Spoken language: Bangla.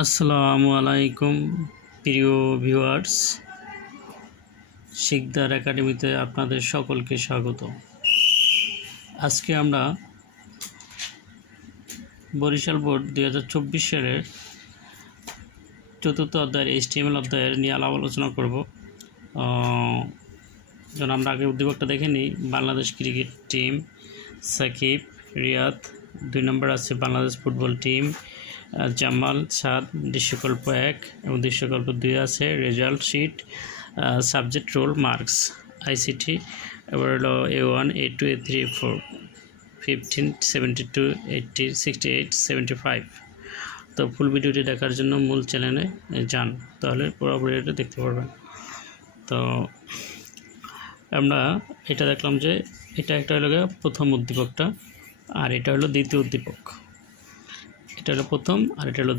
আসসালামু আলাইকুম প্রিয় ভিউয়ার্স, শিকদার একাডেমিতে আপনাদের সকলকে স্বাগত। আজকে আমরা বরিশাল বোর্ড 2024 সালের চতুর্থ অধ্যায়ের HTML অধ্যায়ের নিয়ে আলোচনা করব। যেন আমরা আগে উদ্দীপকটা দেখে নিই। Bangladesh cricket team, Shakib, Riyad. 2 number আছে বাংলাদেশ ফুটবল টিম, জামাল, সাদ। দৃশ্যকল্প 1 এবং দৃশ্যকল্প 2 আছে। Result sheet, subject, roll, marks, ICT। এবার হলো A1, A2, A3, A4, 15, 72, 80, 68, 75। তো ফুল ভিডিওটি দেখার জন্য মূল চ্যানেলে যান, তাহলে পুরো ভিডিওটা দেখতে পারবেন। তো আমরা এটা দেখলাম যে এটা একটা হলো প্রথম উদ্দীপকটা, আর এটা হলো দ্বিতীয় উদ্দীপক। এটা হলো প্রথম আর এটা হলো